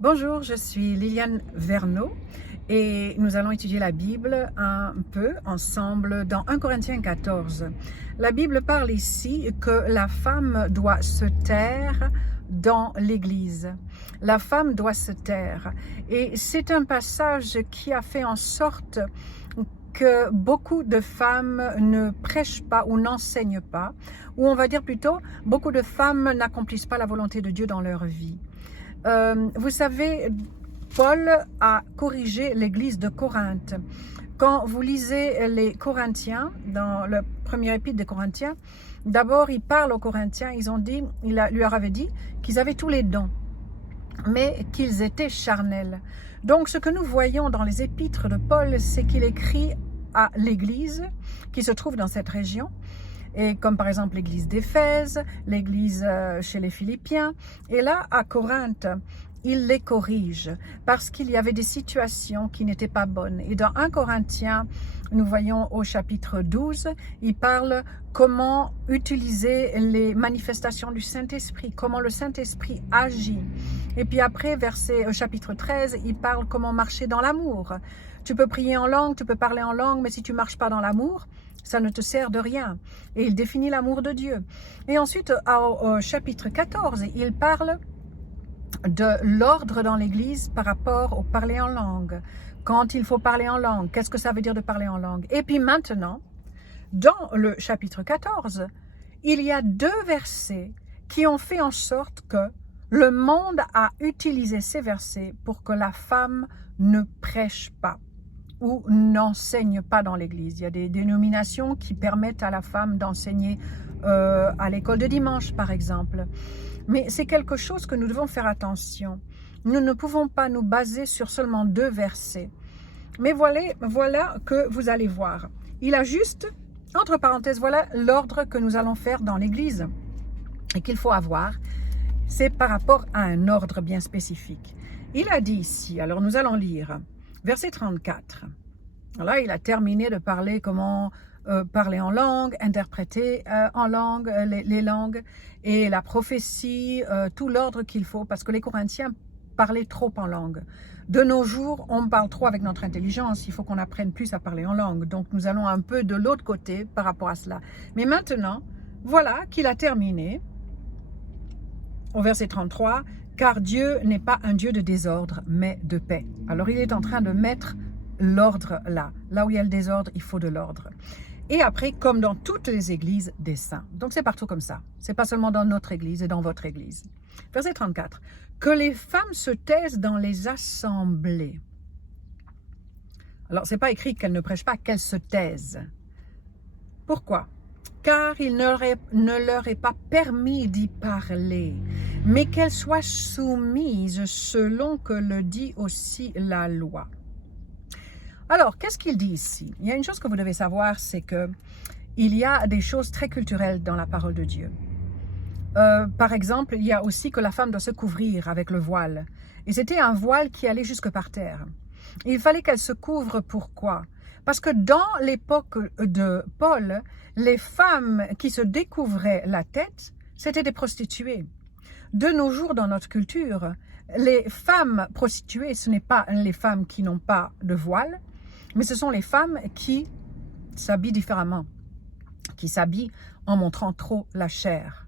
Bonjour, je suis Liliane Verneau et nous allons étudier la Bible un peu ensemble dans 1 Corinthiens 14. La Bible parle ici que la femme doit se taire dans l'Église. La femme doit se taire. Et c'est un passage qui a fait en sorte que beaucoup de femmes ne prêchent pas ou n'enseignent pas, ou on va dire plutôt, beaucoup de femmes n'accomplissent pas la volonté de Dieu dans leur vie. Vous savez, Paul a corrigé l'église de Corinthe. Quand vous lisez les Corinthiens, dans le premier épître des Corinthiens, d'abord il parle aux Corinthiens, il leur avait dit qu'ils avaient tous les dons, mais qu'ils étaient charnels. Donc ce que nous voyons dans les épîtres de Paul, c'est qu'il écrit à l'église qui se trouve dans cette région, et comme par exemple l'église d'Éphèse, l'église chez les Philippiens. Et là, à Corinthe, il les corrige parce qu'il y avait des situations qui n'étaient pas bonnes. Et dans 1 Corinthiens, nous voyons au chapitre 12, il parle comment utiliser les manifestations du Saint-Esprit, comment le Saint-Esprit agit. Et puis après, au chapitre 13, il parle comment marcher dans l'amour. Tu peux prier en langue, tu peux parler en langue, mais si tu ne marches pas dans l'amour, ça ne te sert de rien. Et il définit l'amour de Dieu. Et ensuite, au chapitre 14, il parle de l'ordre dans l'Église par rapport au parler en langue. Quand il faut parler en langue, qu'est-ce que ça veut dire de parler en langue? Et puis maintenant, dans le chapitre 14, il y a 2 versets qui ont fait en sorte que le monde a utilisé ces versets pour que la femme ne prêche pas ou n'enseigne pas dans l'église. Il y a des dénominations qui permettent à la femme d'enseigner à l'école de dimanche, par exemple. Mais c'est quelque chose que nous devons faire attention. Nous ne pouvons pas nous baser sur seulement 2 versets. Mais voilà que vous allez voir. Il a juste, entre parenthèses, voilà l'ordre que nous allons faire dans l'église et qu'il faut avoir. C'est par rapport à un ordre bien spécifique. Il a dit ici, alors nous allons lire, verset 34. Là, il a terminé de parler comment parler en langue, interpréter en langue, les langues et la prophétie, tout l'ordre qu'il faut, parce que les Corinthiens parlaient trop en langue. De nos jours, on parle trop avec notre intelligence, il faut qu'on apprenne plus à parler en langue. Donc nous allons un peu de l'autre côté par rapport à cela. Mais maintenant, voilà qu'il a terminé au verset 33, car Dieu n'est pas un Dieu de désordre, mais de paix. Alors il est en train de mettre l'ordre là. Là où il y a le désordre, il faut de l'ordre. Et après, comme dans toutes les églises des saints. Donc c'est partout comme ça. C'est pas seulement dans notre église et dans votre église. Verset 34. Que les femmes se taisent dans les assemblées. Alors c'est pas écrit qu'elles ne prêchent pas, qu'elles se taisent. Pourquoi? Car il ne leur est pas permis d'y parler, mais qu'elles soient soumises selon que le dit aussi la loi. Alors, qu'est-ce qu'il dit ici? Il y a une chose que vous devez savoir, c'est que il y a des choses très culturelles dans la parole de Dieu. Par exemple, il y a aussi que la femme doit se couvrir avec le voile. Et c'était un voile qui allait jusque par terre. Il fallait qu'elle se couvre, pourquoi? Parce que dans l'époque de Paul, les femmes qui se découvraient la tête, c'était des prostituées. De nos jours, dans notre culture, les femmes prostituées, ce n'est pas les femmes qui n'ont pas de voile, mais ce sont les femmes qui s'habillent différemment, qui s'habillent en montrant trop la chair.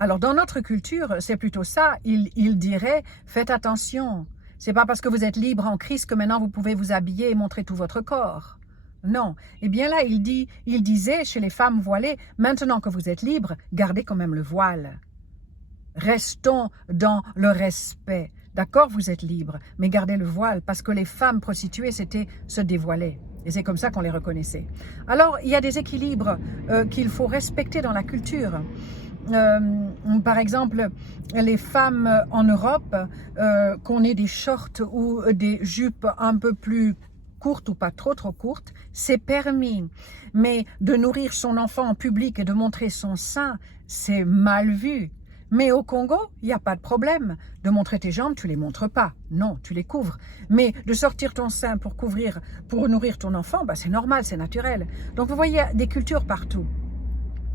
Alors, dans notre culture, c'est plutôt ça. Il dirait, faites attention. C'est pas parce que vous êtes libre en Christ que maintenant vous pouvez vous habiller et montrer tout votre corps. Non. Eh bien là, il disait chez les femmes voilées, maintenant que vous êtes libres, gardez quand même le voile. Restons dans le respect. D'accord, vous êtes libres, mais gardez le voile, parce que les femmes prostituées, c'était se dévoiler. Et c'est comme ça qu'on les reconnaissait. Alors, il y a des équilibres qu'il faut respecter dans la culture. Par exemple, les femmes en Europe, qu'on ait des shorts ou des jupes un peu plus courtes ou pas trop courtes, c'est permis. Mais de nourrir son enfant en public et de montrer son sein, c'est mal vu. Mais au Congo, il n'y a pas de problème. De montrer tes jambes, tu ne les montres pas. Non, tu les couvres. Mais de sortir ton sein pour nourrir ton enfant, c'est normal, c'est naturel. Donc vous voyez, il y a des cultures partout.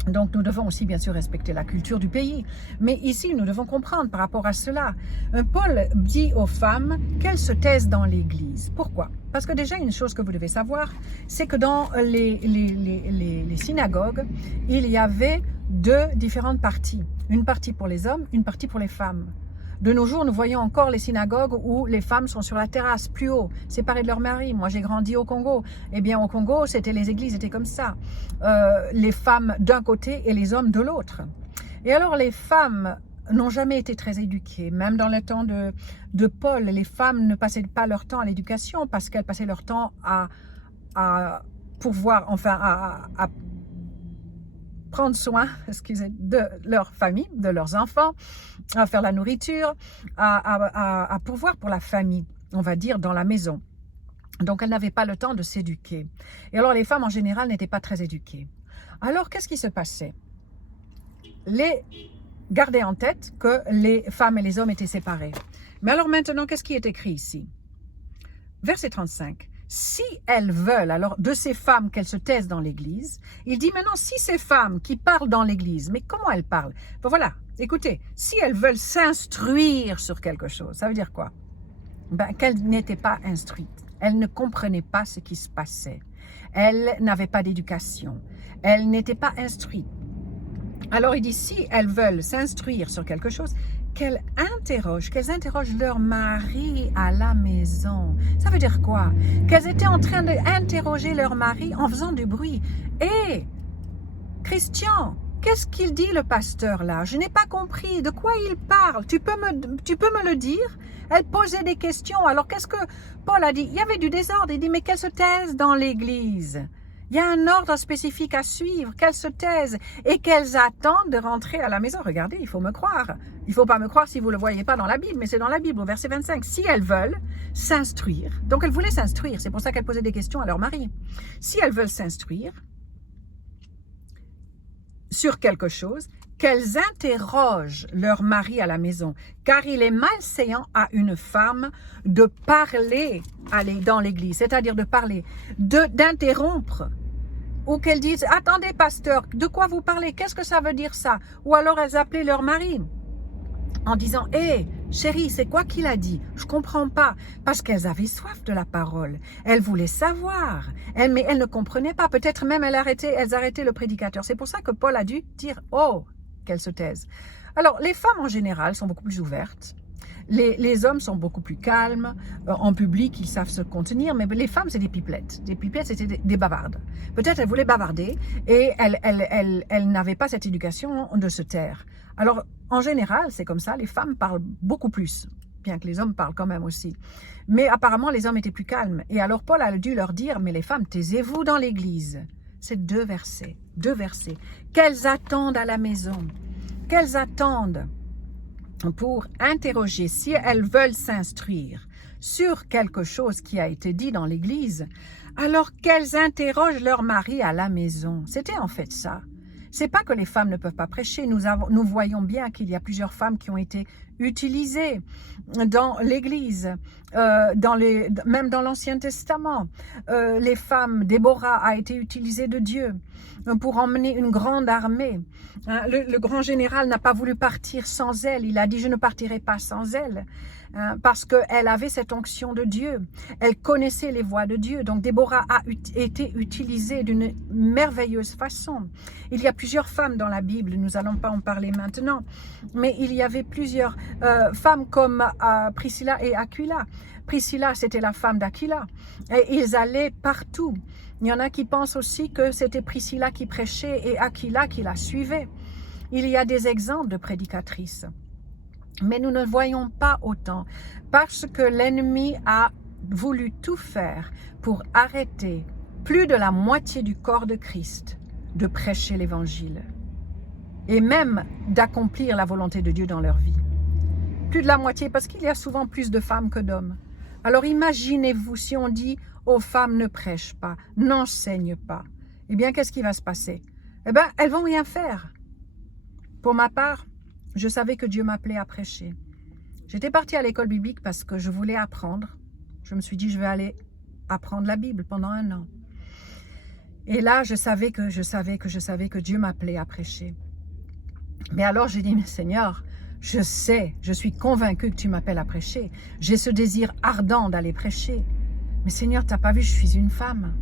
Donc nous devons aussi bien sûr respecter la culture du pays. Mais ici, nous devons comprendre par rapport à cela. Paul dit aux femmes qu'elles se taisent dans l'Église. Pourquoi? Parce que déjà, une chose que vous devez savoir, c'est que dans les synagogues, il y avait deux différentes parties. Une partie pour les hommes, une partie pour les femmes. De nos jours, nous voyons encore les synagogues où les femmes sont sur la terrasse, plus haut, séparées de leur mari. Moi, j'ai grandi au Congo. Eh bien, au Congo, les églises étaient comme ça. Les femmes d'un côté et les hommes de l'autre. Et alors, les femmes n'ont jamais été très éduquées. Même dans le temps de Paul, les femmes ne passaient pas leur temps à l'éducation parce qu'elles passaient leur temps à pouvoir, enfin, à prendre soin, excusez, de leur famille, de leurs enfants, à faire la nourriture, à pourvoir pour la famille, on va dire, dans la maison. Donc, elles n'avaient pas le temps de s'éduquer. Et alors, les femmes, en général, n'étaient pas très éduquées. Alors, qu'est-ce qui se passait? Gardez en tête que les femmes et les hommes étaient séparés. Mais alors maintenant, qu'est-ce qui est écrit ici? Verset 35. Si elles veulent, alors de ces femmes qu'elles se taisent dans l'église, il dit maintenant si ces femmes qui parlent dans l'église, mais comment elles parlent? Ben voilà, écoutez, si elles veulent s'instruire sur quelque chose, ça veut dire quoi? Ben, qu'elles n'étaient pas instruites, elles ne comprenaient pas ce qui se passait, elles n'avaient pas d'éducation, elles n'étaient pas instruites. Alors il dit si elles veulent s'instruire sur quelque chose, qu'elles interrogent leur mari à la maison. Ça veut dire quoi? Qu'elles étaient en train d'interroger leur mari en faisant du bruit. Et Christian, qu'est-ce qu'il dit le pasteur là? Je n'ai pas compris. De quoi il parle? Tu peux me le dire? Elle posait des questions. Alors qu'est-ce que Paul a dit? Il y avait du désordre. Il dit mais qu'elles se taisent dans l'église. Il y a un ordre spécifique à suivre, qu'elles se taisent et qu'elles attendent de rentrer à la maison. Regardez, il faut me croire. Il ne faut pas me croire si vous ne le voyez pas dans la Bible, mais c'est dans la Bible, au verset 25. Si elles veulent s'instruire, donc elles voulaient s'instruire, c'est pour ça qu'elles posaient des questions à leur mari. Si elles veulent s'instruire sur quelque chose, qu'elles interrogent leur mari à la maison, car il est malséant à une femme de parler dans l'église, c'est-à-dire de parler, d'interrompre, ou qu'elles disent « Attendez, pasteur, de quoi vous parlez? Qu'est-ce que ça veut dire ça ?» Ou alors elles appelaient leur mari en disant « Hé, chérie, c'est quoi qu'il a dit? Je comprends pas. » Parce qu'elles avaient soif de la parole. Elles voulaient savoir. Mais elles ne comprenaient pas. Peut-être même elles arrêtaient le prédicateur. C'est pour ça que Paul a dû dire « Oh !» qu'elles se taisent. Alors, les femmes en général sont beaucoup plus ouvertes. Les hommes sont beaucoup plus calmes. En public, ils savent se contenir. Mais les femmes, c'est des pipelettes. Des pipelettes, c'était des bavardes. Peut-être elles voulaient bavarder et elles n'avaient pas cette éducation de se taire. Alors, en général, c'est comme ça. Les femmes parlent beaucoup plus, bien que les hommes parlent quand même aussi. Mais apparemment, les hommes étaient plus calmes. Et alors, Paul a dû leur dire, mais les femmes, taisez-vous dans l'église. C'est deux versets. Qu'elles attendent à la maison, qu'elles attendent pour interroger si elles veulent s'instruire sur quelque chose qui a été dit dans l'église, alors qu'elles interrogent leur mari à la maison. C'était en fait ça. C'est pas que les femmes ne peuvent pas prêcher. Nous voyons bien qu'il y a plusieurs femmes qui ont été utilisées dans l'Église, même dans l'Ancien Testament. Les femmes, Déborah a été utilisée de Dieu pour emmener une grande armée. Le grand général n'a pas voulu partir sans elle. Il a dit « Je ne partirai pas sans elle ». Parce qu'elle avait cette onction de Dieu. Elle connaissait les voies de Dieu. Donc Déborah a été utilisée d'une merveilleuse façon. Il y a plusieurs femmes dans la Bible, nous n'allons pas en parler maintenant, mais il y avait plusieurs femmes comme Priscilla et Aquila. Priscilla, c'était la femme d'Aquila. Et ils allaient partout. Il y en a qui pensent aussi que c'était Priscilla qui prêchait et Aquila qui la suivait. Il y a des exemples de prédicatrices. Mais nous ne voyons pas autant parce que l'ennemi a voulu tout faire pour arrêter plus de la moitié du corps de Christ de prêcher l'évangile et même d'accomplir la volonté de Dieu dans leur vie. Plus de la moitié parce qu'il y a souvent plus de femmes que d'hommes. Alors imaginez-vous si on dit aux femmes ne prêchent pas, n'enseignent pas. Eh bien qu'est-ce qui va se passer? Eh bien elles vont rien faire. Pour ma part, je savais que Dieu m'appelait à prêcher. J'étais partie à l'école biblique parce que je voulais apprendre. Je me suis dit, je vais aller apprendre la Bible pendant 1 an. Et là, je savais que Dieu m'appelait à prêcher. Mais alors, j'ai dit, mais Seigneur, je sais, je suis convaincue que tu m'appelles à prêcher. J'ai ce désir ardent d'aller prêcher. Mais Seigneur, tu n'as pas vu, je suis une femme.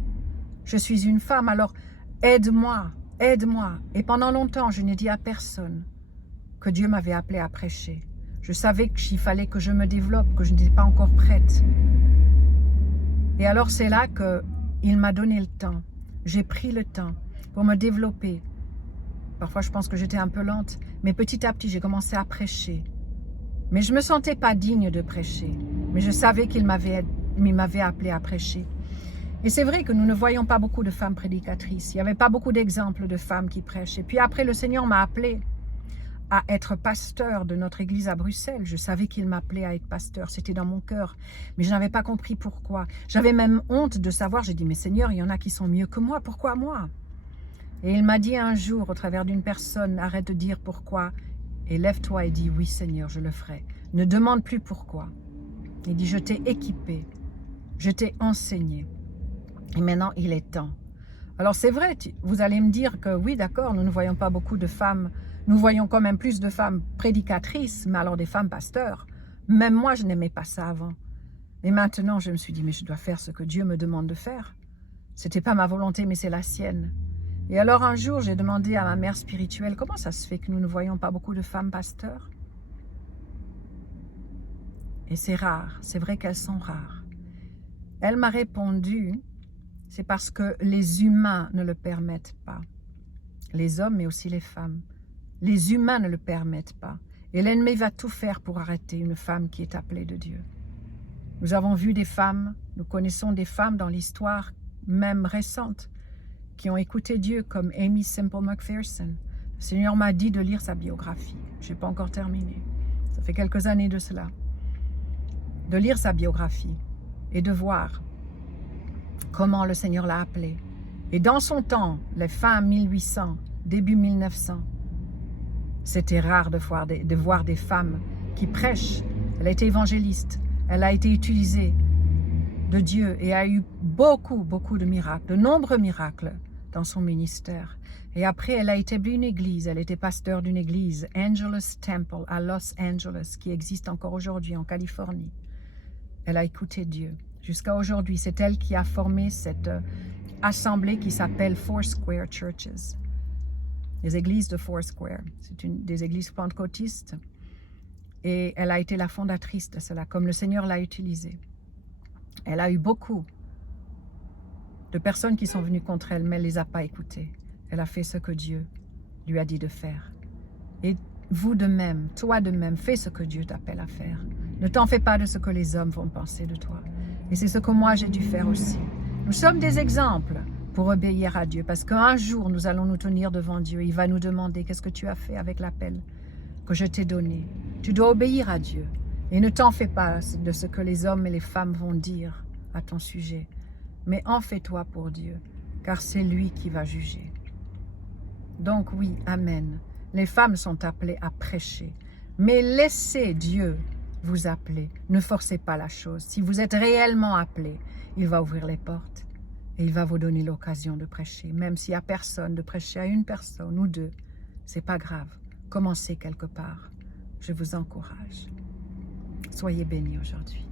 Je suis une femme, alors aide-moi, aide-moi. Et pendant longtemps, je n'ai dit à personne que Dieu m'avait appelé à prêcher. Je savais qu'il fallait que je me développe, que je n'étais pas encore prête. Et alors, c'est là qu'il m'a donné le temps. J'ai pris le temps pour me développer. Parfois, je pense que j'étais un peu lente, mais petit à petit, j'ai commencé à prêcher. Mais je ne me sentais pas digne de prêcher. Mais je savais qu'il m'avait appelé à prêcher. Et c'est vrai que nous ne voyons pas beaucoup de femmes prédicatrices. Il n'y avait pas beaucoup d'exemples de femmes qui prêchent. Et puis après, le Seigneur m'a appelé à être pasteur de notre église à Bruxelles. Je savais qu'il m'appelait à être pasteur. C'était dans mon cœur. Mais je n'avais pas compris pourquoi. J'avais même honte de savoir. J'ai dit, mais Seigneur, il y en a qui sont mieux que moi. Pourquoi moi? Et il m'a dit un jour, au travers d'une personne, arrête de dire pourquoi et lève-toi et dis, oui Seigneur, je le ferai. Ne demande plus pourquoi. Il dit, je t'ai équipé, je t'ai enseigné. Et maintenant, il est temps. Alors c'est vrai, vous allez me dire que oui, d'accord, nous ne voyons pas beaucoup de femmes, nous voyons quand même plus de femmes prédicatrices, mais alors des femmes pasteurs. Même moi, je n'aimais pas ça avant. Et maintenant, je me suis dit, mais je dois faire ce que Dieu me demande de faire. Ce n'était pas ma volonté, mais c'est la sienne. Et alors un jour, j'ai demandé à ma mère spirituelle, comment ça se fait que nous ne voyons pas beaucoup de femmes pasteurs? Et c'est rare, c'est vrai qu'elles sont rares. Elle m'a répondu, c'est parce que les humains ne le permettent pas. Les hommes, mais aussi les femmes. Les humains ne le permettent pas. Et l'ennemi va tout faire pour arrêter une femme qui est appelée de Dieu. Nous avons vu des femmes, nous connaissons des femmes dans l'histoire, même récente, qui ont écouté Dieu, comme Amy Semple McPherson. Le Seigneur m'a dit de lire sa biographie. Je n'ai pas encore terminé. Ça fait quelques années de cela. De lire sa biographie et de voir comment le Seigneur l'a appelée. Et dans son temps, les fins 1800, début 1900, c'était rare de voir des femmes qui prêchent. Elle a été évangéliste. Elle a été utilisée de Dieu et a eu beaucoup de miracles, de nombreux miracles dans son ministère. Et après, elle a établi une église. Elle était pasteur d'une église, Angelus Temple, à Los Angeles, qui existe encore aujourd'hui en Californie. Elle a écouté Dieu. Jusqu'à aujourd'hui, c'est elle qui a formé cette assemblée qui s'appelle Foursquare Churches. Les églises de Foursquare. C'est des églises pentecôtistes. Et elle a été la fondatrice de cela, comme le Seigneur l'a utilisée. Elle a eu beaucoup de personnes qui sont venues contre elle, mais elle ne les a pas écoutées. Elle a fait ce que Dieu lui a dit de faire. Et vous de même, toi de même, fais ce que Dieu t'appelle à faire. Ne t'en fais pas de ce que les hommes vont penser de toi. Et c'est ce que moi j'ai dû faire aussi. Nous sommes des exemples pour obéir à Dieu, parce qu'un jour nous allons nous tenir devant Dieu. Il va nous demander, qu'est-ce que tu as fait avec l'appel que je t'ai donné? Tu dois obéir à Dieu. Et ne t'en fais pas de ce que les hommes et les femmes vont dire à ton sujet. Mais en fais-toi pour Dieu, car c'est lui qui va juger. Donc oui, amen. Les femmes sont appelées à prêcher. Mais laissez Dieu vous appeler. Ne forcez pas la chose. Si vous êtes réellement appelé, il va ouvrir les portes et il va vous donner l'occasion de prêcher. Même s'il n'y a personne, de prêcher à une personne ou deux, c'est pas grave. Commencez quelque part. Je vous encourage. Soyez bénis aujourd'hui.